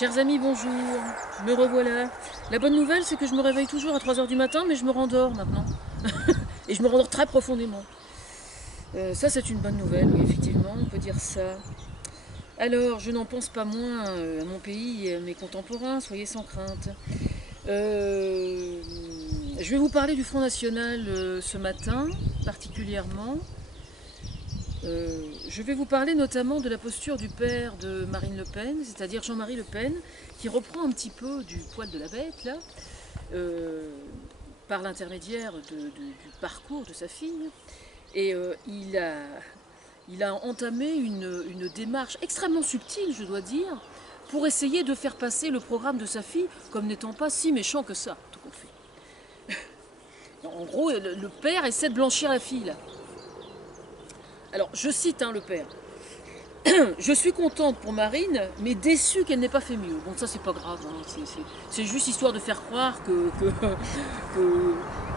Chers amis, bonjour, me revoilà. La bonne nouvelle, c'est que je me réveille toujours à 3 h du matin, mais je me rendors maintenant. Et je me rendors très profondément. Ça, c'est une bonne nouvelle, oui, effectivement, on peut dire ça. Alors, je n'en pense pas moins à mon pays et à mes contemporains, soyez sans crainte. Je vais vous parler du Front National ce matin, particulièrement. Je vais vous parler notamment de la posture du père de Marine Le Pen, c'est-à-dire Jean-Marie Le Pen, qui reprend un petit peu du poil de la bête, là, par l'intermédiaire du parcours de sa fille. Et il a entamé une démarche extrêmement subtile, je dois dire, pour essayer de faire passer le programme de sa fille comme n'étant pas si méchant que ça, tout compte fait. En gros, le père essaie de blanchir la fille, là. Alors, je cite le père. Je suis contente pour Marine, mais déçue qu'elle n'ait pas fait mieux. Bon, ça, c'est pas grave. Hein. C'est juste histoire de faire croire qu'ils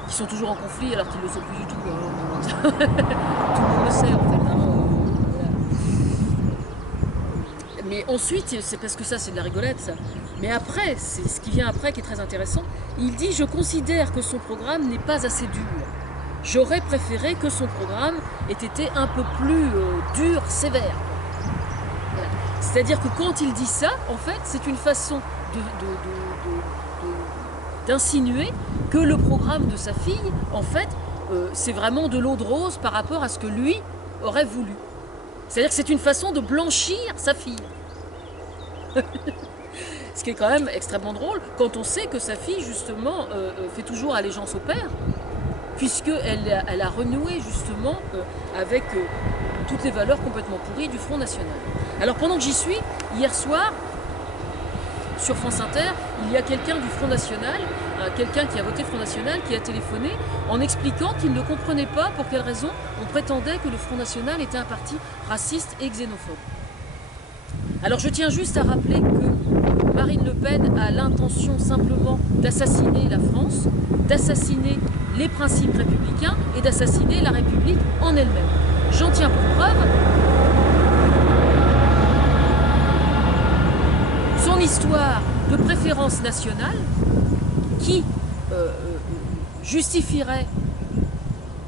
sont toujours en conflit alors qu'ils ne le sont plus du tout. Hein. Tout le monde le sait, en fait. Hein. Voilà. Mais ensuite, c'est parce que ça, c'est de la rigolade, ça. Mais après, c'est ce qui vient après qui est très intéressant. Il dit « Je considère que son programme n'est pas assez dur. J'aurais préféré que son programme ait été un peu plus dur, sévère. » Voilà. C'est-à-dire que quand il dit ça, en fait, c'est une façon d'insinuer que le programme de sa fille, en fait, c'est vraiment de l'eau de rose par rapport à ce que lui aurait voulu. C'est-à-dire que c'est une façon de blanchir sa fille. Ce qui est quand même extrêmement drôle quand on sait que sa fille, justement, fait toujours allégeance au père, puisqu'elle a renoué justement avec toutes les valeurs complètement pourries du Front National. Alors pendant que j'y suis, hier soir, sur France Inter, il y a quelqu'un du Front National, quelqu'un qui a voté Front National, qui a téléphoné en expliquant qu'il ne comprenait pas pour quelle raison on prétendait que le Front National était un parti raciste et xénophobe. Alors je tiens juste à rappeler que Marine Le Pen a l'intention simplement d'assassiner la France, d'assassiner les principes républicains et d'assassiner la République en elle-même. J'en tiens pour preuve son histoire de préférence nationale qui justifierait,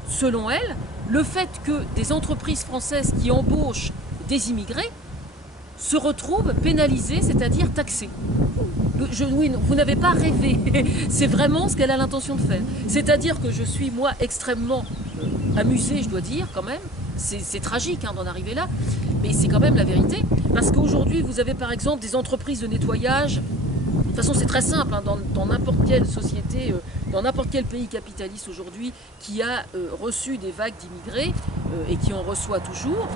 selon elle, le fait que des entreprises françaises qui embauchent des immigrés se retrouvent pénalisées, c'est-à-dire taxées. Oui, vous n'avez pas rêvé, c'est vraiment ce qu'elle a l'intention de faire. C'est-à-dire que je suis, moi, extrêmement amusée, je dois dire, quand même. C'est tragique d'en arriver là, mais c'est quand même la vérité. Parce qu'aujourd'hui, vous avez par exemple des entreprises de nettoyage. De toute façon, c'est très simple, dans n'importe quelle société, dans n'importe quel pays capitaliste aujourd'hui qui a reçu des vagues d'immigrés et qui en reçoit toujours,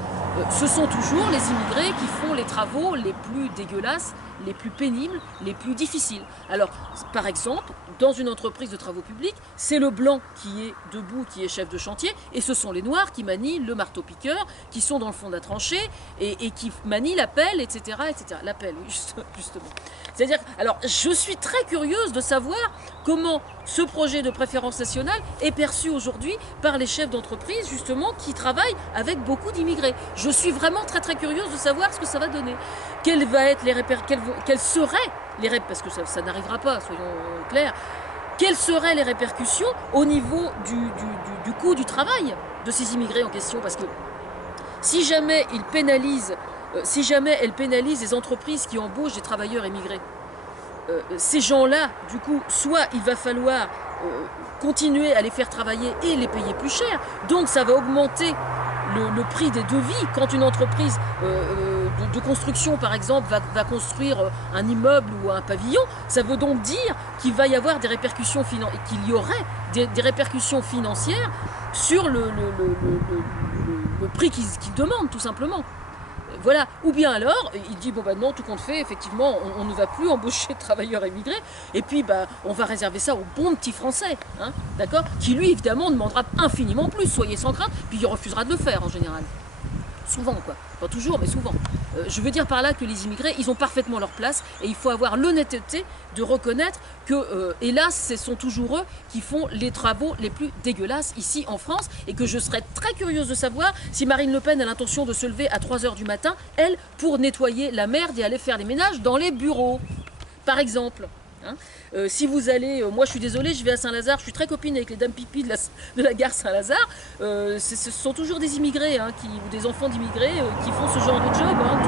ce sont toujours les immigrés qui font les travaux les plus dégueulasses, les plus pénibles, les plus difficiles. Alors, par exemple, dans une entreprise de travaux publics, c'est le blanc qui est debout, qui est chef de chantier, et ce sont les noirs qui manient le marteau-piqueur, qui sont dans le fond de la tranchée, et qui manient la pelle, etc. etc. La pelle, oui, justement. C'est-à-dire, alors, je suis très curieuse de savoir comment ce projet de préférence nationale est perçu aujourd'hui par les chefs d'entreprise, justement, qui travaillent avec beaucoup d'immigrés. Je suis vraiment très très curieuse de savoir ce que ça va donner. Quelles seraient les répercussions, parce que ça n'arrivera pas, soyons clairs, quelles seraient les répercussions au niveau du coût du travail de ces immigrés en question? Parce que si jamais ils pénalisent, elles pénalisent les entreprises qui embauchent des travailleurs immigrés, ces gens-là, du coup, soit il va falloir continuer à les faire travailler et les payer plus cher, donc ça va augmenter le prix des devis. Quand une entreprise de construction, par exemple, va construire un immeuble ou un pavillon, ça veut donc dire qu'il va y avoir des répercussions des répercussions financières sur le prix qu'ils demandent, tout simplement. Voilà. Ou bien alors, il dit, bon ben non, tout compte fait, effectivement, on ne va plus embaucher de travailleurs immigrés, et puis on va réserver ça aux bons petits Français, hein, d'accord, qui lui, évidemment, demandera infiniment plus, soyez sans crainte, puis il refusera de le faire, en général. Souvent, quoi. Pas toujours, mais souvent. Je veux dire par là que les immigrés, ils ont parfaitement leur place et il faut avoir l'honnêteté de reconnaître que, hélas, ce sont toujours eux qui font les travaux les plus dégueulasses ici en France et que je serais très curieuse de savoir si Marine Le Pen a l'intention de se lever à 3 h du matin, elle, pour nettoyer la merde et aller faire les ménages dans les bureaux, par exemple. Hein, si vous allez, moi je suis désolée, je vais à Saint-Lazare, je suis très copine avec les dames pipi de la gare Saint-Lazare, ce sont toujours des immigrés, hein, ou des enfants d'immigrés qui font ce genre de job, hein,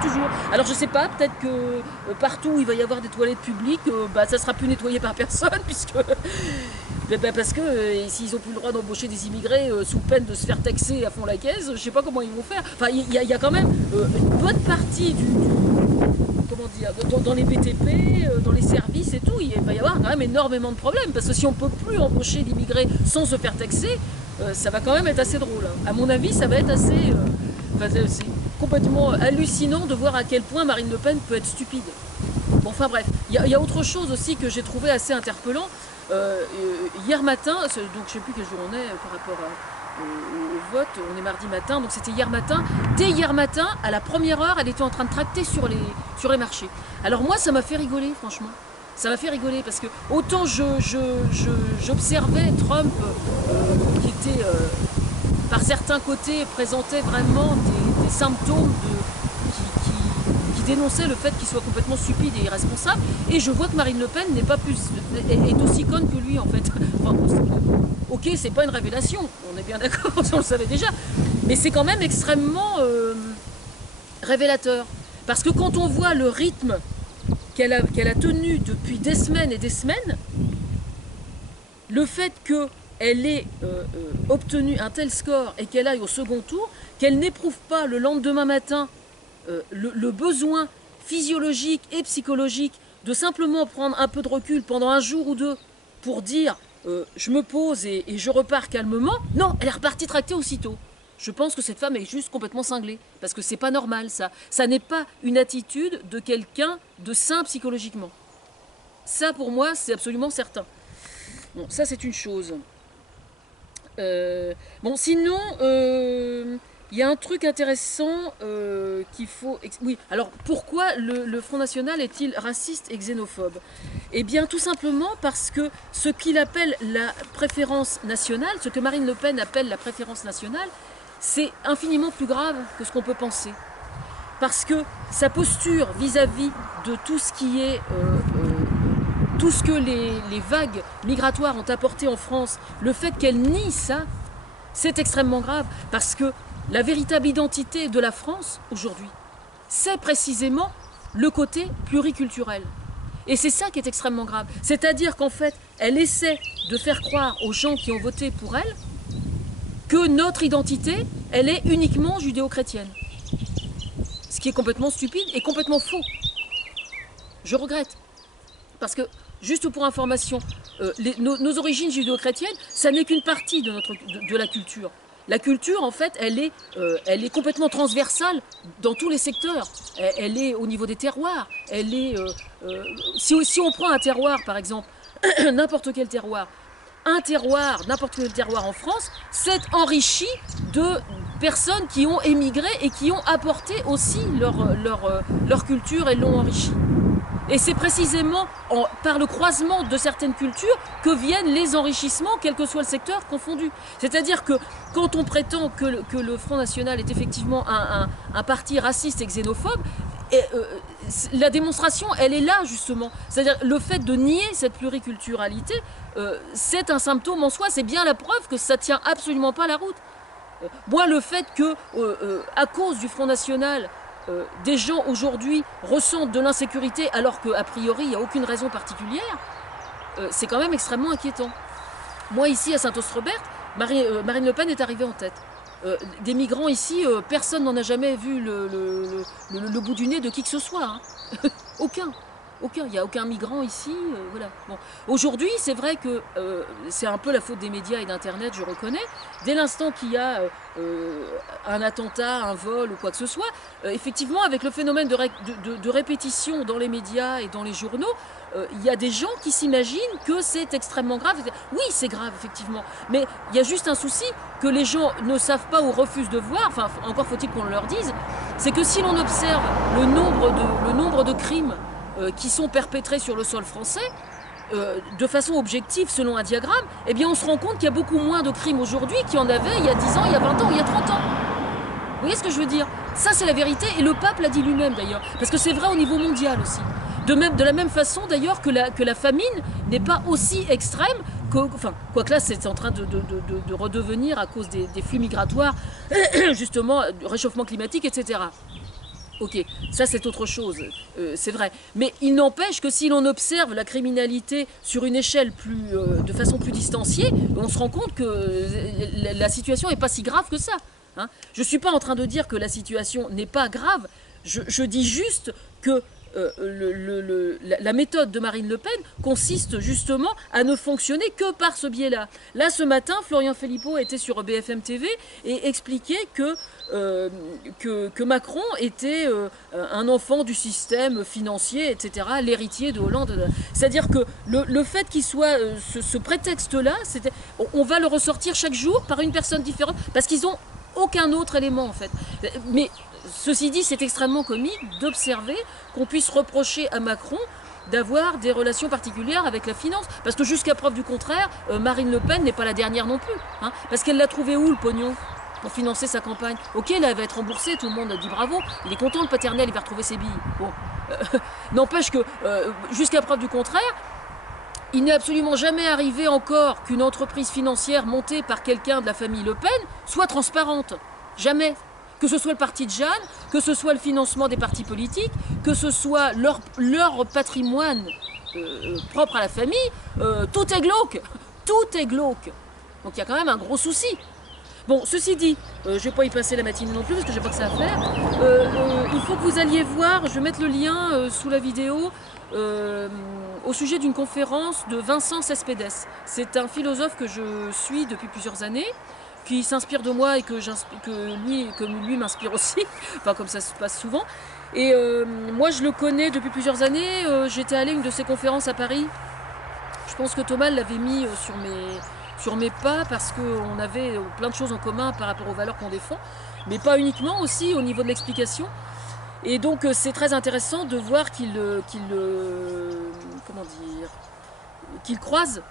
toujours. Alors je sais pas, peut-être que partout où il va y avoir des toilettes publiques, ça sera plus nettoyé par personne, puisque parce que s'ils ont plus le droit d'embaucher des immigrés sous peine de se faire taxer à fond la caisse, je sais pas comment ils vont faire. Enfin, il y a quand même une bonne partie comment dire, dans les BTP, dans les services et tout, il va y avoir quand même énormément de problèmes. Parce que si on ne peut plus embaucher d'immigrés sans se faire taxer, ça va quand même être assez drôle. Hein. À mon avis, ça va être assez... c'est complètement hallucinant de voir à quel point Marine Le Pen peut être stupide. Bon, enfin bref, il y a autre chose aussi que j'ai trouvé assez interpellant. Hier matin, donc je ne sais plus quel jour on est par rapport au vote, on est mardi matin, donc c'était hier matin. Dès hier matin, à la première heure, elle était en train de tracter sur les marchés. Alors moi, ça m'a fait rigoler, franchement. Ça m'a fait rigoler parce que autant j'observais Trump qui était, par certains côtés, présentait vraiment des symptômes qui dénonçaient le fait qu'il soit complètement stupide et irresponsable. Et je vois que Marine Le Pen n'est pas plus est aussi conne que lui en fait. Enfin, ok, c'est pas une révélation, on est bien d'accord, on le savait déjà, mais c'est quand même extrêmement révélateur. Parce que quand on voit le rythme qu'elle a tenu depuis des semaines et des semaines, le fait qu'elle ait obtenu un tel score et qu'elle aille au second tour, qu'elle n'éprouve pas le lendemain matin le besoin physiologique et psychologique de simplement prendre un peu de recul pendant un jour ou deux pour dire je me pose et je repars calmement. Non, elle est repartie tracter aussitôt. Je pense que cette femme est juste complètement cinglée. Parce que c'est pas normal, ça. Ça n'est pas une attitude de quelqu'un de sain psychologiquement. Ça, pour moi, c'est absolument certain. Bon, ça, c'est une chose. Bon, sinon, il y a un truc intéressant qu'il faut... Oui, alors pourquoi le Front National est-il raciste et xénophobe? Eh bien, tout simplement parce que ce qu'il appelle la préférence nationale, ce que Marine Le Pen appelle la préférence nationale, c'est infiniment plus grave que ce qu'on peut penser. Parce que sa posture vis-à-vis de tout ce qui est... tout ce que les vagues migratoires ont apporté en France, le fait qu'elle nie ça, c'est extrêmement grave. Parce que la véritable identité de la France, aujourd'hui, c'est précisément le côté pluriculturel. Et c'est ça qui est extrêmement grave. C'est-à-dire qu'en fait, elle essaie de faire croire aux gens qui ont voté pour elle que notre identité, elle est uniquement judéo-chrétienne. Ce qui est complètement stupide et complètement faux. Je regrette. Parce que, juste pour information, nos origines judéo-chrétiennes, ça n'est qu'une partie de la culture. La culture, en fait, elle est complètement transversale dans tous les secteurs. Elle est au niveau des terroirs. Elle est, si on prend un terroir, par exemple, n'importe quel terroir, n'importe quel terroir en France, s'est enrichi de personnes qui ont émigré et qui ont apporté aussi leur culture et l'ont enrichi. Et c'est précisément par le croisement de certaines cultures que viennent les enrichissements, quel que soit le secteur confondu. C'est-à-dire que quand on prétend que le Front National est effectivement un parti raciste et xénophobe, la démonstration, elle est là justement. C'est-à-dire le fait de nier cette pluriculturalité, c'est un symptôme en soi, c'est bien la preuve que ça ne tient absolument pas la route. Moi, le fait que, à cause du Front National, des gens aujourd'hui ressentent de l'insécurité alors qu'a priori il n'y a aucune raison particulière, c'est quand même extrêmement inquiétant. Moi ici à Saint-Ostrebert, Marine Le Pen est arrivée en tête. Des migrants ici, personne n'en a jamais vu le bout du nez de qui que ce soit. Hein. Aucun. Il n'y a aucun migrant ici. Voilà. Bon. Aujourd'hui, c'est vrai que c'est un peu la faute des médias et d'Internet, je reconnais. Dès l'instant qu'il y a un attentat, un vol ou quoi que ce soit. Effectivement, avec le phénomène de répétition dans les médias et dans les journaux, il y a des gens qui s'imaginent que c'est extrêmement grave. Oui, c'est grave, effectivement. Mais il y a juste un souci que les gens ne savent pas ou refusent de voir, enfin, encore faut-il qu'on leur dise, c'est que si l'on observe le nombre de crimes qui sont perpétrés sur le sol français, de façon objective, selon un diagramme, eh bien on se rend compte qu'il y a beaucoup moins de crimes aujourd'hui qu'il y en avait il y a 10 ans, il y a 20 ans, il y a 30 ans. Vous voyez ce que je veux dire? Ça, c'est la vérité, et le pape l'a dit lui-même d'ailleurs, parce que c'est vrai au niveau mondial aussi. De la même façon d'ailleurs que la famine n'est pas aussi extrême, enfin, quoique là c'est en train de redevenir à cause des flux migratoires, justement, du réchauffement climatique, etc. Ok, ça c'est autre chose, c'est vrai. Mais il n'empêche que si l'on observe la criminalité sur une échelle de façon plus distanciée, on se rend compte que la situation n'est pas si grave que ça. Hein. Je ne suis pas en train de dire que la situation n'est pas grave, je dis juste que la méthode de Marine Le Pen consiste justement à ne fonctionner que par ce biais-là. Là, ce matin, Florian Philippot était sur BFM TV et expliquait que Macron était un enfant du système financier, etc., l'héritier de Hollande. C'est-à-dire que le fait qu'il soit ce prétexte-là, on va le ressortir chaque jour par une personne différente, parce qu'ils n'ont aucun autre élément en fait. Mais ceci dit, c'est extrêmement comique d'observer qu'on puisse reprocher à Macron d'avoir des relations particulières avec la finance. Parce que jusqu'à preuve du contraire, Marine Le Pen n'est pas la dernière non plus. Hein, parce qu'elle l'a trouvé où le pognon pour financer sa campagne? Ok, là elle va être remboursée, tout le monde a dit bravo, il est content le paternel, il va retrouver ses billes. Bon, n'empêche que jusqu'à preuve du contraire, il n'est absolument jamais arrivé encore qu'une entreprise financière montée par quelqu'un de la famille Le Pen soit transparente. Jamais. Que ce soit le parti de Jeanne, que ce soit le financement des partis politiques, que ce soit leur patrimoine propre à la famille, tout est glauque. Tout est glauque. Donc il y a quand même un gros souci. Bon, ceci dit, je ne vais pas y passer la matinée non plus parce que je n'ai pas que ça à faire. Il faut que vous alliez voir, je vais mettre le lien sous la vidéo, au sujet d'une conférence de Vincent Cespedes. C'est un philosophe que je suis depuis plusieurs années, qui s'inspire de moi et que lui m'inspire aussi, enfin comme ça se passe souvent. Et moi je le connais depuis plusieurs années, j'étais allée à une de ses conférences à Paris. Je pense que Thomas l'avait mis sur mes pas parce qu'on avait plein de choses en commun par rapport aux valeurs qu'on défend, mais pas uniquement, aussi au niveau de l'explication. Et donc c'est très intéressant de voir qu'il croise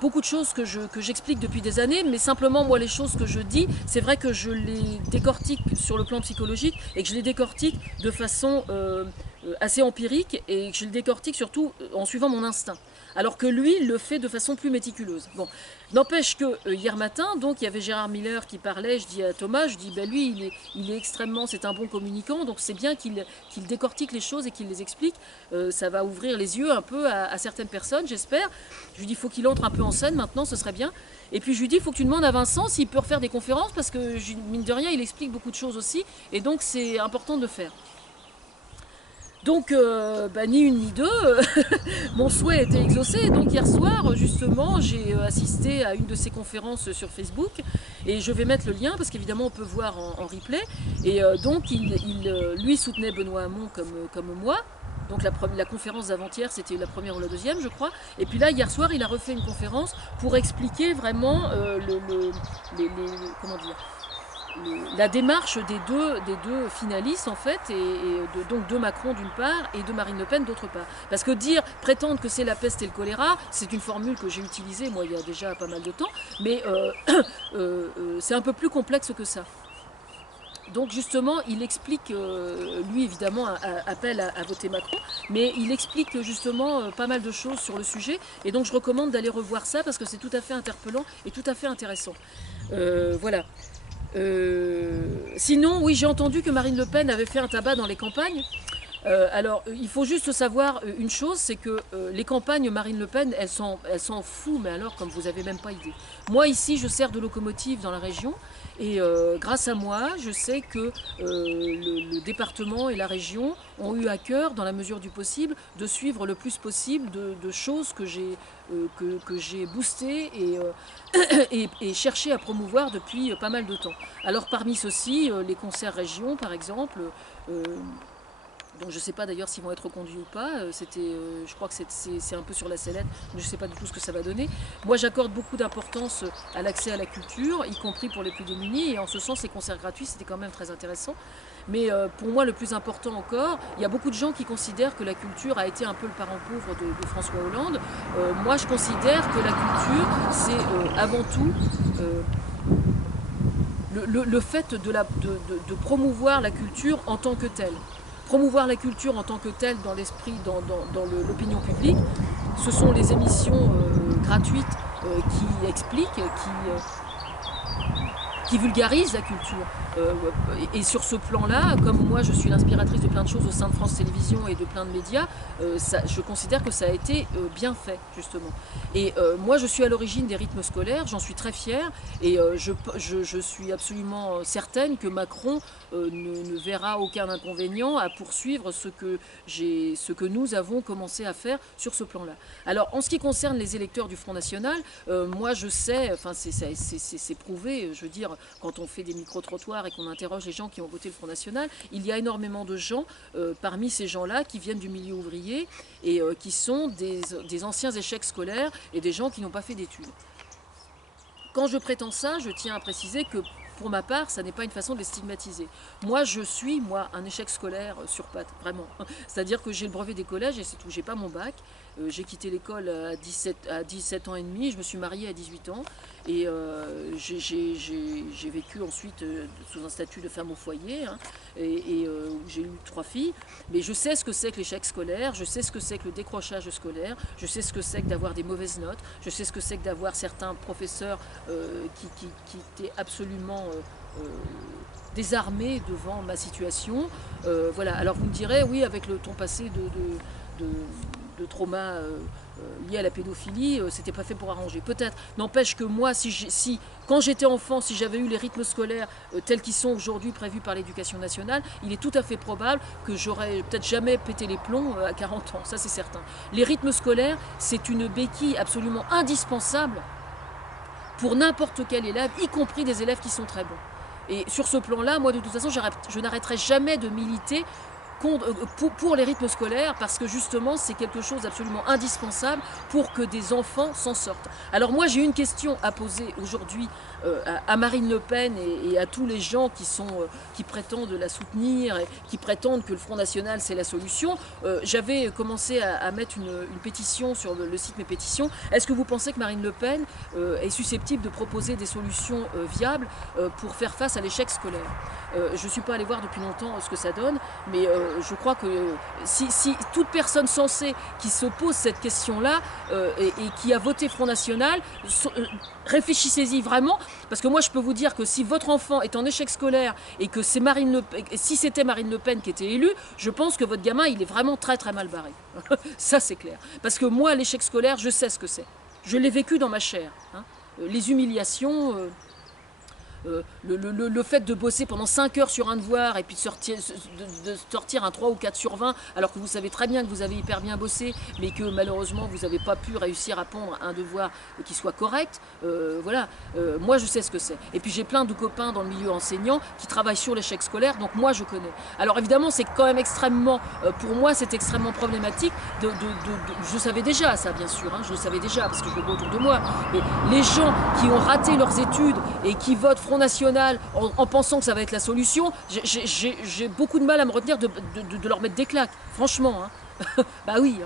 beaucoup de choses que j'explique depuis des années, mais simplement moi les choses que je dis, c'est vrai que je les décortique sur le plan psychologique et que je les décortique de façon assez empirique et que je le décortique surtout en suivant mon instinct. Alors que lui, il le fait de façon plus méticuleuse. Bon, n'empêche que hier matin, donc il y avait Gérard Miller qui parlait, je dis à Thomas, je dis, ben lui, il est extrêmement, c'est un bon communicant, donc c'est bien qu'il décortique les choses et qu'il les explique. Ça va ouvrir les yeux un peu à certaines personnes, j'espère. Je lui dis, il faut qu'il entre un peu en scène maintenant, ce serait bien. Et puis je lui dis, il faut que tu demandes à Vincent s'il peut refaire des conférences, parce que mine de rien, il explique beaucoup de choses aussi, et donc c'est important de le faire. Donc, ni une ni deux, mon souhait a été exaucé. Donc hier soir, justement, j'ai assisté à une de ces conférences sur Facebook et je vais mettre le lien parce qu'évidemment on peut voir en replay. Et donc, lui soutenait Benoît Hamon comme moi. Donc la conférence d'avant-hier, c'était la première ou la deuxième, je crois. Et puis là, hier soir, il a refait une conférence pour expliquer vraiment comment dire, la démarche des deux finalistes en fait, donc de Macron d'une part et de Marine Le Pen d'autre part. Parce que prétendre que c'est la peste et le choléra, c'est une formule que j'ai utilisée moi il y a déjà pas mal de temps, mais c'est un peu plus complexe que ça. Donc justement, il explique, lui évidemment appelle à voter Macron, mais il explique justement pas mal de choses sur le sujet, et donc je recommande d'aller revoir ça parce que c'est tout à fait interpellant et tout à fait intéressant. Voilà. Sinon, oui, j'ai entendu que Marine Le Pen avait fait un tabac dans les campagnes. Il faut juste savoir une chose, c'est que les campagnes Marine Le Pen, elle s'en fout, mais alors comme vous n'avez même pas idée. Moi ici, je sers de locomotive dans la région, et grâce à moi, je sais que le département et la région ont eu à cœur, dans la mesure du possible, de suivre le plus possible de choses que j'ai boostées et cherché à promouvoir depuis pas mal de temps. Alors parmi ceux-ci, les concerts région, par exemple. Donc je ne sais pas d'ailleurs s'ils vont être reconduits ou pas. Je crois que c'est un peu sur la sellette, mais je ne sais pas du tout ce que ça va donner. Moi, j'accorde beaucoup d'importance à l'accès à la culture, y compris pour les plus démunis. Et en ce sens, les concerts gratuits, c'était quand même très intéressant. Mais pour moi, le plus important encore, il y a beaucoup de gens qui considèrent que la culture a été un peu le parent pauvre de François Hollande. Moi, je considère que la culture, c'est avant tout le fait de promouvoir la culture en tant que telle. Promouvoir la culture en tant que telle dans l'esprit, dans l'opinion publique, ce sont les émissions gratuites qui expliquent, qui vulgarisent la culture. Et sur ce plan-là, comme moi je suis l'inspiratrice de plein de choses au sein de France Télévisions et de plein de médias, je considère que ça a été bien fait, justement. Et moi je suis à l'origine des rythmes scolaires, j'en suis très fière, et je suis absolument certaine que Macron ne verra aucun inconvénient à poursuivre ce que nous avons commencé à faire sur ce plan-là. Alors en ce qui concerne les électeurs du Front National, moi je sais, enfin c'est prouvé, je veux dire, quand on fait des micro-trottoirs et qu'on interroge les gens qui ont voté le Front National, il y a énormément de gens parmi ces gens-là qui viennent du milieu ouvrier et qui sont des anciens échecs scolaires et des gens qui n'ont pas fait d'études. Quand je prétends ça, je tiens à préciser que pour ma part, ça n'est pas une façon de les stigmatiser. Moi, je suis, un échec scolaire sur pattes, vraiment. C'est-à-dire que j'ai le brevet des collèges et c'est tout. J'ai pas mon bac. J'ai quitté l'école à 17 ans et demi. Je me suis mariée à 18 ans. Et j'ai vécu ensuite sous un statut de femme au foyer. Hein, où j'ai eu 3 filles. Mais je sais ce que c'est que l'échec scolaire. Je sais ce que c'est que le décrochage scolaire. Je sais ce que c'est que d'avoir des mauvaises notes. Je sais ce que c'est que d'avoir certains professeurs qui étaient absolument désarmé devant ma situation. Voilà. Alors vous me direz, oui, avec ton passé de trauma lié à la pédophilie, c'était pas fait pour arranger. Peut-être. N'empêche que moi, quand j'étais enfant, si j'avais eu les rythmes scolaires tels qu'ils sont aujourd'hui prévus par l'éducation nationale, il est tout à fait probable que j'aurais peut-être jamais pété les plombs à 40 ans. Ça, c'est certain. Les rythmes scolaires, c'est une béquille absolument indispensable pour n'importe quel élève, y compris des élèves qui sont très bons. Et sur ce plan-là, moi de toute façon, je n'arrêterai jamais de militer pour les rythmes scolaires parce que justement c'est quelque chose d'absolument indispensable pour que des enfants s'en sortent. Alors moi j'ai une question à poser aujourd'hui à Marine Le Pen et à tous les gens qui prétendent la soutenir et qui prétendent que le Front National c'est la solution. J'avais commencé à mettre une pétition sur le site Mes Pétitions. Est-ce que vous pensez que Marine Le Pen est susceptible de proposer des solutions viables pour faire face à l'échec scolaire? Je ne suis pas allée voir depuis longtemps ce que ça donne, mais je crois que si toute personne sensée qui se pose cette question-là et qui a voté Front National, réfléchissez-y vraiment, parce que moi je peux vous dire que si votre enfant est en échec scolaire et que c'est si c'était Marine Le Pen qui était élue, je pense que votre gamin il est vraiment très très mal barré. Ça c'est clair. Parce que moi l'échec scolaire, je sais ce que c'est. Je l'ai vécu dans ma chair. Hein. Les humiliations... le fait de bosser pendant 5 heures sur un devoir et puis de sortir un 3 ou 4 sur 20 alors que vous savez très bien que vous avez hyper bien bossé mais que malheureusement vous n'avez pas pu réussir à pondre un devoir qui soit correct, voilà, moi je sais ce que c'est. Et puis j'ai plein de copains dans le milieu enseignant qui travaillent sur l'échec scolaire, donc moi je connais. Alors évidemment c'est quand même extrêmement, pour moi c'est extrêmement problématique je savais déjà ça bien sûr, hein, je le savais déjà parce que je le vois autour de moi, mais les gens qui ont raté leurs études et qui votent Front National en pensant que ça va être la solution, j'ai beaucoup de mal à me retenir de leur mettre des claques, franchement. Hein. Bah oui,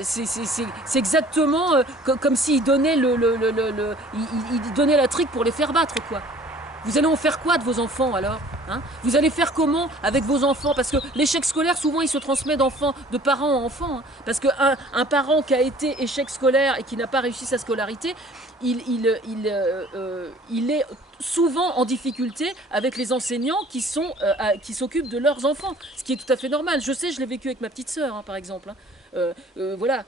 c'est exactement comme s'ils donnaient, ils donnaient la trique pour les faire battre, quoi. Vous allez en faire quoi de vos enfants alors, hein? Vous allez faire comment avec vos enfants? Parce que l'échec scolaire, souvent, il se transmet de parents en enfants, hein. Parce qu'un parent qui a été échec scolaire et qui n'a pas réussi sa scolarité, il est souvent en difficulté avec les enseignants qui s'occupent de leurs enfants, ce qui est tout à fait normal. Je sais, je l'ai vécu avec ma petite sœur, hein, par exemple, hein. Voilà.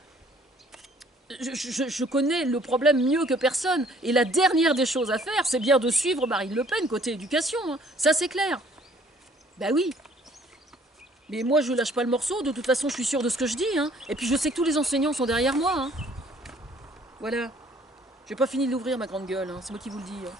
Je connais le problème mieux que personne. Et la dernière des choses à faire, c'est bien de suivre Marine Le Pen côté éducation, hein. Ça, c'est clair. Ben oui. Mais moi, je lâche pas le morceau. De toute façon, je suis sûre de ce que je dis, hein. Et puis, je sais que tous les enseignants sont derrière moi, hein. Voilà. J'ai pas fini de l'ouvrir, ma grande gueule, hein. C'est moi qui vous le dis, hein.